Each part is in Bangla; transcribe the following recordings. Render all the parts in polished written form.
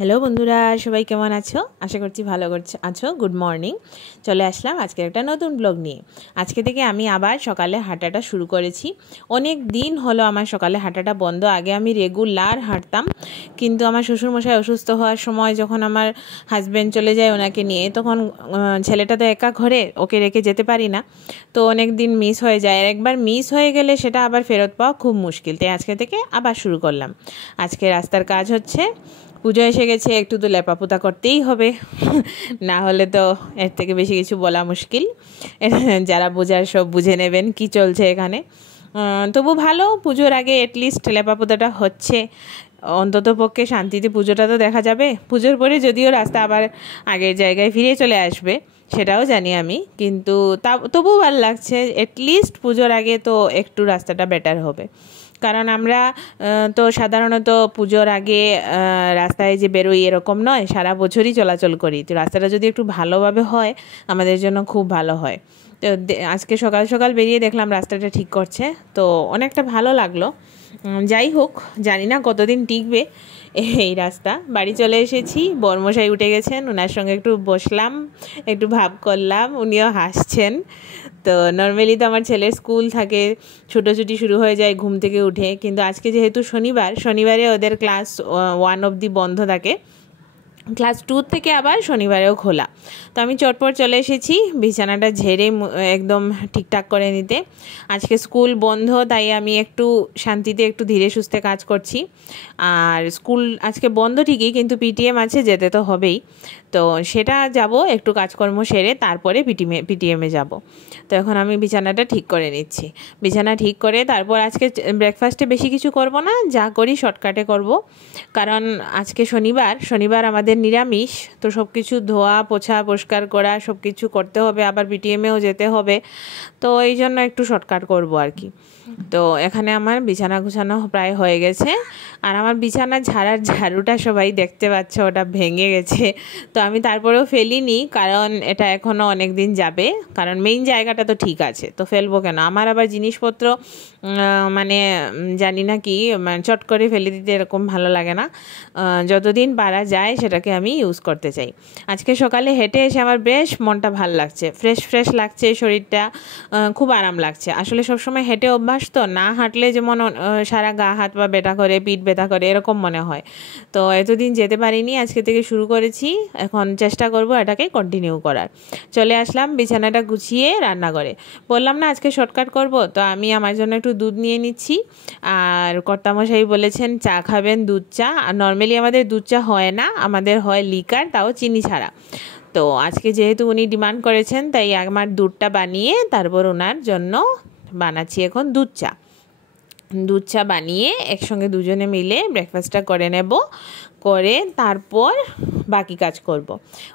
হ্যালো বন্ধুরা, সবাই কেমন আছো? আশা করছি ভালো আছো। Good morning. চলে আসলাম আজকে একটা নতুন ব্লগ নিয়ে। আজকে থেকে আমি আবার সকালে হাঁটাটা শুরু করেছি। অনেক দিন হলো আমার সকালে হাঁটাটা বন্ধ। আগে আমি রেগুলার হাঁটতাম, কিন্তু আমার শ্বশুরমশাই অসুস্থ হওয়ার সময় যখন আমার হাজব্যান্ড চলে যায় ওনাকে নিয়ে, তখন ছেলেটা তো একা ঘরে, ওকে রেখে যেতে পারি না। তো অনেক দিন মিস হয়ে যায়, আর একবার মিস হয়ে গেলে সেটা আবার ফেরত পাওয়া খুব মুশকিল। তাই আজকে থেকে আবার শুরু করলাম। আজকে রাস্তার কাজ হচ্ছে, পুজো এসে গেছে, একটু তো লেপাপোতা করতেই হবে, না হলে তো এর থেকে বেশি কিছু বলা মুশকিল। যারা বোঝার সব বুঝে নেবেন কি চলছে এখানে। তবু ভালো, পুজোর আগে অ্যাটলিস্ট লেপাপোতাটা হচ্ছে, অন্তত পক্ষে শান্তিতে পুজোটা তো দেখা যাবে। পুজোর পরে যদিও রাস্তা আবার আগের জায়গায় ফিরে চলে আসবে, সেটাও জানি আমি, কিন্তু তবু ভালো লাগছে। অ্যাটলিস্ট পুজোর আগে তো একটু রাস্তাটা বেটার হবে। কারণ আমরা তো সাধারণত পুজোর আগে রাস্তায় যে বেরোই এরকম নয়, সারা বছরই চলাচল করি। তো রাস্তাটা যদি একটু ভালোভাবে হয় আমাদের জন্য খুব ভালো হয়। তো আজকে সকাল সকাল বেরিয়ে দেখলাম রাস্তাটা ঠিক করছে, তো অনেকটা ভালো লাগলো। যাই হোক, জানি না কতদিন টিকবে এই রাস্তা। বাড়ি চলে এসেছি, বর্মশাই উঠে গেছেন, ওনার সঙ্গে একটু বসলাম, একটু ভাব করলাম, উনিও হাসছেন। তো নর্মালি তো আমার ছেলের স্কুল থাকে, ছুটোছুটি শুরু হয়ে যায় ঘুম থেকে উঠে, কিন্তু আজকে যেহেতু শনিবারে ওদের ক্লাস 1 অবধি বন্ধ থাকে, ক্লাস 2 থেকে আবার শনিবারেও খোলা। তো আমি চটপট চলে এসেছি বিছানাটা ঝেড়ে একদম ঠিকঠাক করে নিতে। আজকে স্কুল বন্ধ, তাই আমি একটু শান্তিতে একটু ধীরে সুস্থে কাজ করছি। আর স্কুল আজকে বন্ধ ঠিকই, কিন্তু পিটিএম আছে, যেতে তো হবেই। তো সেটা যাব, একটু কাজকর্ম সেরে তারপরে পিটিএমে যাব। তো এখন আমি বিছানাটা ঠিক করে নিচ্ছি। বিছানা ঠিক করে তারপর আজকে ব্রেকফাস্টে বেশি কিছু করব না, যা করি শর্টকাটে করব। কারণ আজকে শনিবার আমাদের নিরামিষ, তো সব কিছু ধোয়া পোছা পরিষ্কার করা সব কিছু করতে হবে, আবার পিটিএমেও যেতে হবে। তো এই জন্য একটু শর্টকাট করব আর কি। তো এখানে আমার বিছানা গুছানো প্রায় হয়ে গেছে, আর আমার বিছানা ঝাড়ুটা সবাই দেখতে পাচ্ছে, ওটা ভেঙে গেছে। তো আমি তারপরেও ফেলিনি, কারণ এটা এখনও অনেক দিন যাবে। কারণ মেইন জায়গাটা তো ঠিক আছে, তো ফেলবো কেন? আমার আবার জিনিসপত্র মানে জানি না কি, চট করে ফেলে দিতে এরকম ভালো লাগে না। যতদিন পারা যায় সেটাকে আমি ইউজ করতে চাই। আজকে সকালে হেঁটে এসে আমার বেশ মনটা ভাল লাগছে, ফ্রেশ লাগছে, শরীরটা খুব আরাম লাগছে। আসলে সবসময় হেঁটে অভ্যাস, তো না হাঁটলে যেমন সারা গা হাত পা ব্যথা করে, পিঠ ব্যথা করে, এরকম মনে হয়। তো এতদিন যেতে পারিনি, আজকে থেকে শুরু করেছি, এখন চেষ্টা করব এটাকে কন্টিনিউ করার। চলে আসলাম বিছানাটা গুছিয়ে রান্নাঘরে। বললাম না আজকে শর্টকাট করব, তো আমি আমার জন্য একটু দুধ নিয়ে নিচ্ছি। আর কর্তামশাই বলেছেন চা খাবেন, দুধ চা। আর নর্মালি আমাদের দুধ চা হয় না, আমাদের হয় লিকার, তাও চিনি ছাড়া। তো আজকে যেহেতু উনি ডিমান্ড করেছেন, তাই আমার দুধটা বানিয়ে তারপর ওনার জন্য বানাচ্ছি এখন দুধ চা বানিয়ে একসঙ্গে দুজনে মিলে ব্রেকফাস্টটা করে নেব, করে তারপর বাকি কাজ করব।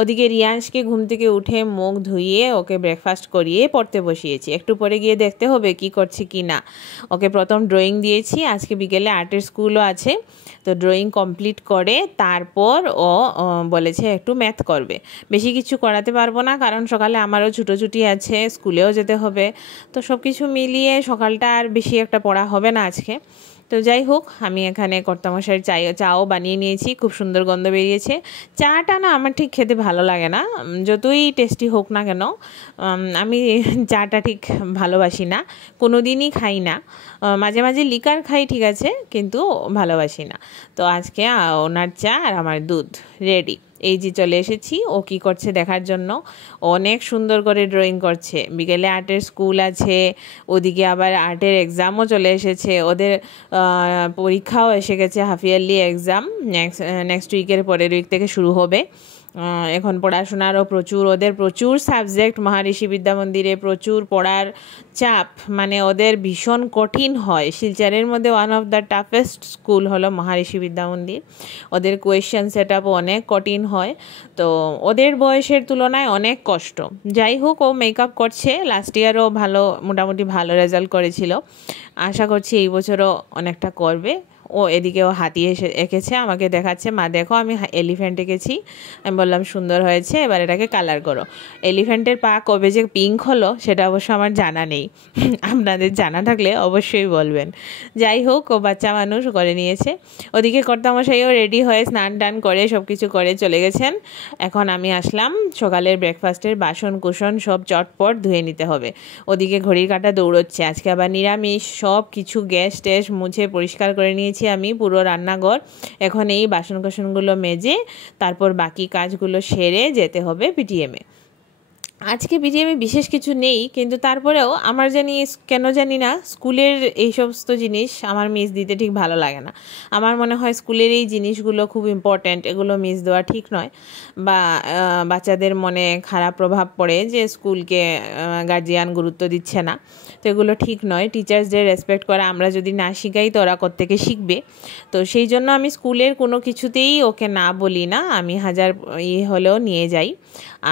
ওদিকে রিয়াংশকে ঘুম থেকে উঠে মুখ ধুইয়ে ওকে ব্রেকফাস্ট করিয়ে পড়তে বসিয়েছি। একটু পরে গিয়ে দেখতে হবে কি করছে কি না। ওকে প্রথম ড্রয়িং দিয়েছি, আজকে বিকেলে আর্টের স্কুলও আছে, তো ড্রয়িং কমপ্লিট করে তারপর ও বলেছে একটু ম্যাথ করবে। বেশি কিছু করাতে পারবো না, কারণ সকালে আমারও ছুটোছুটি আছে, স্কুলেও যেতে হবে। তো সব কিছু মিলিয়ে সকালটা আর বেশি একটা পড়া হবে না আজকে। তো যাই হোক, আমি এখানে কর্তামশাইয়ের চাও বানিয়ে নিয়েছি, খুব সুন্দর গন্ধ বেরিয়েছে। চাটা না আমার ঠিক খেতে ভালো লাগে না, যতই টেস্টি হোক না কেন। আমি চাটা ঠিক ভালোবাসি না, কোনো দিনই খাই না। মাঝে মাঝে লিকার খাই, ঠিক আছে, কিন্তু ভালোবাসি না। তো আজকে ওনার চা আর আমার দুধ রেডি। এই যে চলে এসেছি ও কি করছে দেখার জন্য। অনেক সুন্দর করে ড্রয়িং করছে। বিকেলে আর্টের স্কুল আছে, ওদিকে আবার আর্টের এক্সামও চলে এসেছে, ওদের পরীক্ষাও এসে গেছে, হাফ ইয়ারলি এক্সাম নেক্সট উইকের পরের উইক থেকে শুরু হবে। এখন পড়াশোনারও ওদের প্রচুর সাবজেক্ট, মহারিষি বিদ্যা মন্দিরে প্রচুর পড়ার চাপ, মানে ওদের ভীষণ কঠিন হয়। শিলচরের মধ্যে one of the toughest school হলো মহারিষি বিদ্যা মন্দির। ওদের কোয়েশ্চেন সেট আপ অনেক কঠিন হয়, তো ওদের বয়সের তুলনায় অনেক কষ্ট। যাই হোক, ও মেকআপ করছে, লাস্ট ইয়ারও মোটামুটি ভালো রেজাল্ট করেছিল। আশা করছি এই বছরও অনেকটা করবে। ও এদিকে ও হাতি এঁকেছে, আমাকে দেখাচ্ছে, মা দেখো আমি এলিফ্যান্ট এঁকেছি। আমি বললাম সুন্দর হয়েছে, এবার এটাকে কালার করো। এলিফ্যান্টের পা কবে যে পিঙ্ক হলো সেটা অবশ্য আমার জানা নেই, আপনাদের জানা থাকলে অবশ্যই বলবেন। যাই হোক, ও বাচ্চা মানুষ করে নিয়েছে। ওদিকে কর্তামশাইও রেডি হয়ে স্নান টান করে সব কিছু করে চলে গেছেন। এখন আমি আসলাম, সকালের ব্রেকফাস্টের বাসন কুসন সব চটপট ধুয়ে নিতে হবে। ওদিকে ঘড়ির কাঁটা দৌড়চ্ছে, আজকে আবার নিরামিষ। সব কিছু গ্যাস ট্যাস মুছে পরিষ্কার করে নিয়েছি আমি, পুরো রান্নাঘর। এখন এই বাসন কুসনগুলো মেজে তারপর বাকি কাজগুলো সেরে যেতে হবে পিটিএমে। আজকে পিটিএমে বিশেষ কিছু নেই, কিন্তু তারপরেও আমার কেন জানি না স্কুলের এই সমস্ত জিনিস আমার মিস দিতে ঠিক ভালো লাগে না। আমার মনে হয় স্কুলের এই জিনিসগুলো খুব ইম্পর্ট্যান্ট, এগুলো মিস দেওয়া ঠিক নয়। বা বাচ্চাদের মনে খারাপ প্রভাব পড়ে যে স্কুলকে গার্জিয়ান গুরুত্ব দিচ্ছে না, তো এগুলো ঠিক নয়। টিচার্সদের রেসপেক্ট করা আমরা যদি না শিখাই তো ওরা কোত্থেকে শিখবে? তো সেই জন্য আমি স্কুলের কোনো কিছুতেই ওকে না বলি না, আমি হাজার হলেও নিয়ে যাই।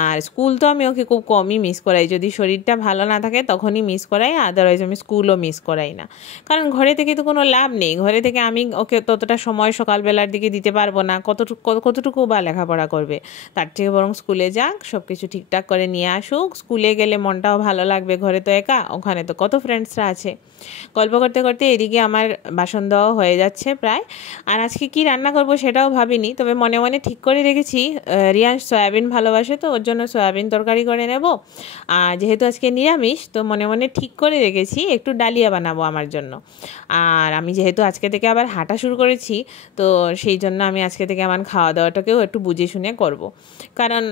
আর স্কুল তো আমি ওকে খুব কমই মিস করাই, যদি শরীরটা ভালো না থাকে তখনই মিস করাই, আদারওয়াইজ আমি স্কুলও মিস করাই না। কারণ ঘরে থেকে তো কোনো লাভ নেই, ঘরে থেকে আমি ওকে ততটা সময় সকালবেলার দিকে দিতে পারবো না, কতটুকু বা লেখাপড়া করবে। তার থেকে বরং স্কুলে যাক, সব কিছু ঠিকঠাক করে নিয়ে আসুক, স্কুলে গেলে মনটাও ভালো লাগবে, ঘরে তো একা, ওখানে তো কত ফ্রেন্ডসরা আছে। গল্প করতে করতে এদিকে আমার বাসন দেওয়া হয়ে যাচ্ছে প্রায়। আর আজকে কি রান্না করব সেটাও ভাবিনি, তবে মনে মনে ঠিক করে রেখেছি রিয়ান সয়াবিন ভালোবাসে, তো ওর জন্য সয়াবিন তরকারি করে নেব। আর যেহেতু আজকে নিরামিষ, তো মনে মনে ঠিক করে রেখেছি একটু ডালিয়া বানাবো আমার জন্য। আর আমি যেহেতু আজকে থেকে আবার হাঁটা শুরু করেছি, তো সেই জন্য আমি আজকে থেকে আমার খাওয়া দাওয়াটাকেও একটু বুঝে শুনে করব। কারণ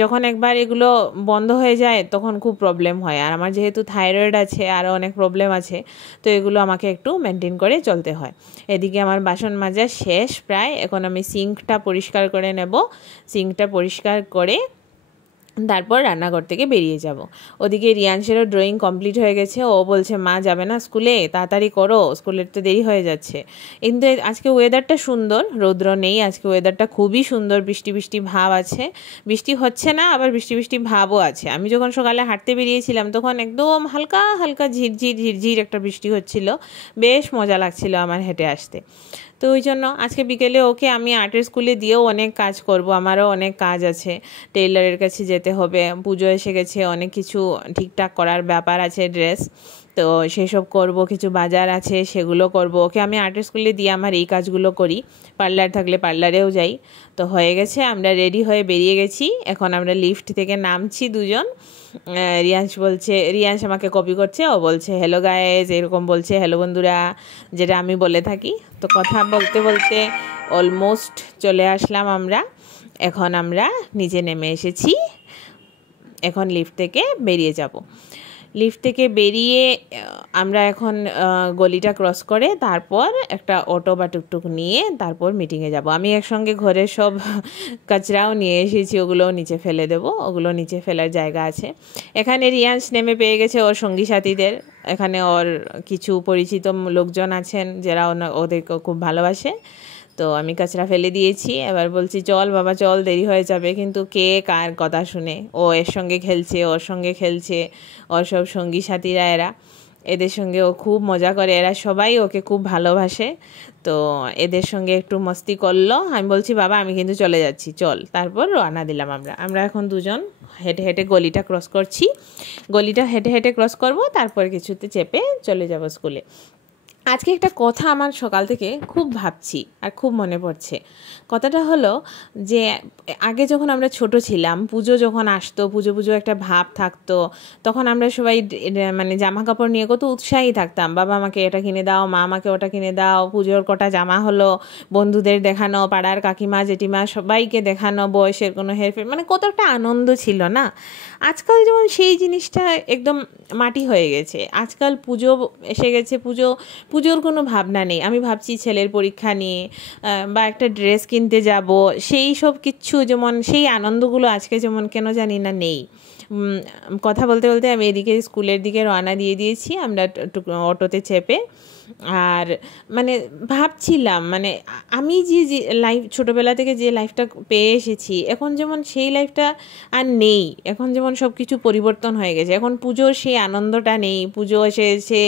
যখন একবার এগুলো বন্ধ হয়ে যায় তখন খুব প্রবলেম হয়, আর আমার যেহেতু থাইরয়েড আছে, আরও অনেক প্রবলেম আছে, তো এগুলো আমাকে একটু মেনটেন করে চলতে হয়। এদিকে আমার বাসন মাজা শেষ প্রায়, এখন আমি সিঙ্কটা পরিষ্কার করে নেব। সিঙ্কটা পরিষ্কার করে তারপর রান্নাঘর থেকে বেরিয়ে যাব। ওদিকে রিয়াংশেরও ড্রয়িং কমপ্লিট হয়ে গেছে, ও বলছে মা যাবে না স্কুলে, তাড়াতাড়ি করো, স্কুলের তো দেরি হয়ে যাচ্ছে। কিন্তু আজকে ওয়েদারটা সুন্দর, রৌদ্র নেই, আজকে ওয়েদারটা খুবই সুন্দর, বৃষ্টি বৃষ্টি ভাব আছে। বৃষ্টি হচ্ছে না, আবার বৃষ্টি বৃষ্টি ভাবও আছে। আমি যখন সকালে হাঁটতে বেরিয়েছিলাম তখন একদম হালকা হালকা ঝিরঝির ঝিরঝির একটা বৃষ্টি হচ্ছিল, বেশ মজা লাগছিল আমার হেঁটে আসতে। তো ওই জন্য আজকে বিকেলে ওকে আমি আর্টের স্কুলে দিয়েও অনেক কাজ করব, আমারও অনেক কাজ আছে, টেইলারের কাছে যেতে হবে, পুজো এসে গেছে, অনেক কিছু ঠিকঠাক করার ব্যাপার আছে, ড্রেস, তো সেসব করব, কিছু বাজার আছে সেগুলো করব। ওকে আমি আর্টের স্কুলে দিয়ে আমার এই কাজগুলো করি, পার্লার থাকলে পার্লারেও যাই। তো হয়ে গেছে, আমরা রেডি হয়ে বেরিয়ে গেছি। এখন আমরা লিফট থেকে নামছি দুজন। রিয়াংশ আমাকে কপি করছে, ও বলছে হ্যালো গায়েস, এরকম বলছে, হ্যালো বন্ধুরা, যেটা আমি বলে থাকি। তো কথা বলতে বলতে অলমোস্ট চলে আসলাম আমরা। এখন আমরা নিচে নেমে এসেছি, এখন লিফট থেকে বেরিয়ে যাব। লিফট থেকে বেরিয়ে আমরা এখন গলিটা ক্রস করে তারপর একটা অটো বা টুকটুক নিয়ে তারপর মিটিংয়ে যাব। আমি একসঙ্গে ঘরের সব কাচরাও নিয়ে এসেছি, ওগুলোও নিচে ফেলে দেব, ওগুলো নিচে ফেলার জায়গা আছে। এখানে রিয়াংশ নেমে পেয়ে গেছে ওর সঙ্গী সাথীদের, এখানে ওর কিছু পরিচিত লোকজন আছেন যারা ওদেরকে খুব ভালোবাসে। তো আমি কাচরা ফেলে দিয়েছি, এবার বলছি চল বাবা চল, দেরি হয়ে যাবে। কিন্তু কে কার কথা শুনে, ও এর সঙ্গে খেলছে, ওর সঙ্গে খেলছে, ওর সব সঙ্গী সাথীরা এরা, এদের সঙ্গে ও খুব মজা করে, এরা সবাই ওকে খুব ভালোবাসে। তো এদের সঙ্গে একটু মস্তি করলো, আমি বলছি বাবা আমি কিন্তু চলে যাচ্ছি, চল। তারপর রওনা দিলাম আমরা এখন দুজন হেঁটে হেঁটে গলিটা ক্রস করছি। গলিটা হেঁটে হেঁটে ক্রস করব, তারপর কিছুতে চেপে চলে যাব স্কুলে। আজকে একটা কথা আমার সকাল থেকে খুব ভাবছি আর খুব মনে পড়ছে। কথাটা হলো যে আগে যখন আমরা ছোট ছিলাম, পুজো যখন আসতো, পুজো পুজো একটা ভাব থাকতো, তখন আমরা সবাই মানে জামা কাপড় নিয়ে কত উৎসাহী থাকতাম, বাবা আমাকে এটা কিনে দাও, মা আমাকে ওটা কিনে দাও, পুজোর কটা জামা হলো, বন্ধুদের দেখানো, পাড়ার কাকিমা জেঠিমা সবাইকে দেখানো, বয়সের কোনো হেরফের, মানে কত একটা আনন্দ ছিল না। আজকাল যেমন সেই জিনিসটা একদম মাটি হয়ে গেছে। আজকাল পুজো এসে গেছে, পুজোর কোনো ভাবনা নেই। আমি ভাবছি ছেলের পরীক্ষা নিয়ে বা একটা ড্রেস কিনতে যাব, সেই সব কিচ্ছু, যেমন সেই আনন্দগুলো আজকে যেমন কেন জানি না নেই। কথা বলতে বলতে আমি এদিকে স্কুলের দিকে রওনা দিয়ে দিয়েছি আমরা অটোতে চেপে। আর মানে ভাবছিলাম, মানে আমি যে লাইফ ছোটোবেলা থেকে যে লাইফটা পেয়ে এসেছি, এখন যেমন সেই লাইফটা আর নেই। এখন যেমন সব কিছু পরিবর্তন হয়ে গেছে, এখন পুজোর সেই আনন্দটা নেই। পুজো এসে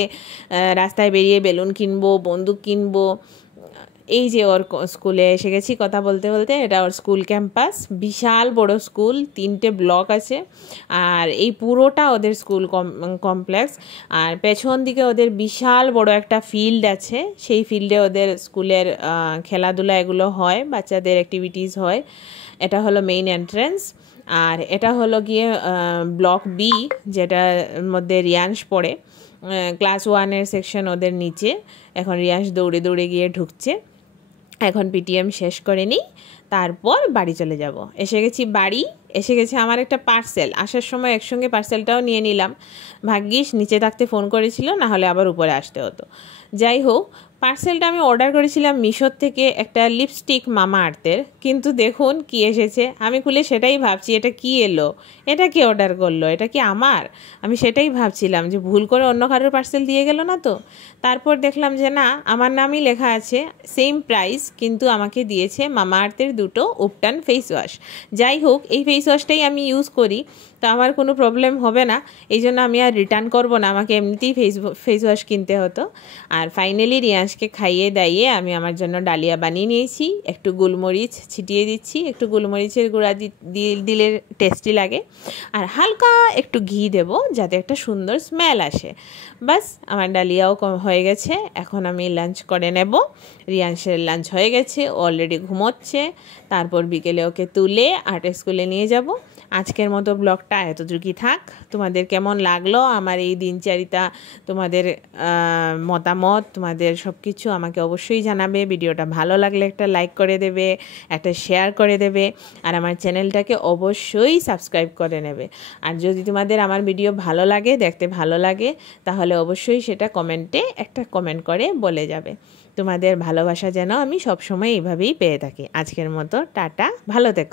রাস্তায় বেরিয়ে বেলুন কিনবো, বন্দুক কিনবো, এই যে ওর স্কুলে এসে গেছি কথা বলতে বলতে। এটা ওর স্কুল ক্যাম্পাস, বিশাল বড় স্কুল, 3টে ব্লক আছে। আর এই পুরোটা ওদের স্কুল কমপ্লেক্স। আর পেছন দিকে ওদের বিশাল বড় একটা ফিল্ড আছে, সেই ফিল্ডে ওদের স্কুলের খেলাধুলা এগুলো হয়, বাচ্চাদের অ্যাক্টিভিটিস হয়। এটা হলো মেইন এন্ট্রেন্স। আর এটা হলো গিয়ে ব্লক বি, যেটার মধ্যে রিয়াংশ পড়ে। ক্লাস 1-এর সেকশন ওদের নিচে। এখন রিয়াংশ দৌড়ে দৌড়ে গিয়ে ঢুকছে। এখন পিটিএম শেষ করে নিই, তারপর বাড়ি চলে যাব। এসে গেছি বাড়ি, এসে গেছে আমার একটা পার্সেল। আসার সময় একসঙ্গে পার্সেলটাও নিয়ে নিলাম। ভাগ্যিস নিচে থাকতে ফোন করেছিল, না হলে আবার উপরে আসতে হতো। যাই হোক, পার্সেলটা আমি অর্ডার করেছিলাম মিশোর থেকে, একটা লিপস্টিক মামা আর্থের। কিন্তু দেখুন কি এসেছে, আমি খুলে সেটাই ভাবছি এটা কি এলো, এটা কি অর্ডার করলো, এটা কি আমার? আমি সেটাই ভাবছিলাম যে ভুল করে অন্য কারোর পার্সেল দিয়ে গেল না তো। তারপর দেখলাম যে না, আমার নামই লেখা আছে, সেম প্রাইস, কিন্তু আমাকে দিয়েছে মামা আর্থের 2টো উপটান ফেস ওয়াশ। যাই হোক, এই ফেস ওয়াশটাই আমি ইউজ করি, তো আমার কোনো প্রবলেম হবে না। এই জন্য আমি আর রিটার্ন করবো না, আমাকে এমনিতেই ফেস ওয়াশ কিনতে হতো। আর ফাইনালি রিয়াংশকে খাইয়ে দাইয়ে আমি আমার জন্য ডালিয়া বানিয়ে নিয়েছি। একটু গোলমরিচ ছিটিয়ে দিচ্ছি, একটু গোলমরিচের গুঁড়া দিলে টেস্টি লাগে। আর হালকা একটু ঘি দেব, যাতে একটা সুন্দর স্মেল আসে। বাস, আমার ডালিয়াও হয়ে গেছে। এখন আমি লাঞ্চ করে নেব। রিয়াংশের লাঞ্চ হয়ে গেছে, অলরেডি ঘুমোচ্ছে। তারপর বিকেলে ওকে তুলে আর্টের স্কুলে নিয়ে যাব। আজকের মতো ব্লগটা এতটুকুই থাক। তোমাদের কেমন লাগলো আমার এই দিনচারিতা, তোমাদের মতামত, তোমাদের সব কিছু আমাকে অবশ্যই জানাবে। ভিডিওটা ভালো লাগলে একটা লাইক করে দেবে, একটা শেয়ার করে দেবে, আর আমার চ্যানেলটাকে অবশ্যই সাবস্ক্রাইব করে নেবে। আর যদি তোমাদের আমার ভিডিও ভালো লাগে, দেখতে ভালো লাগে, তাহলে অবশ্যই সেটা কমেন্টে একটা কমেন্ট করে বলে যাবে। তোমাদের ভালোবাসা যেন আমি সবসময় এইভাবেই পেয়ে থাকি। আজকের মতো টাটা, ভালো থেকো।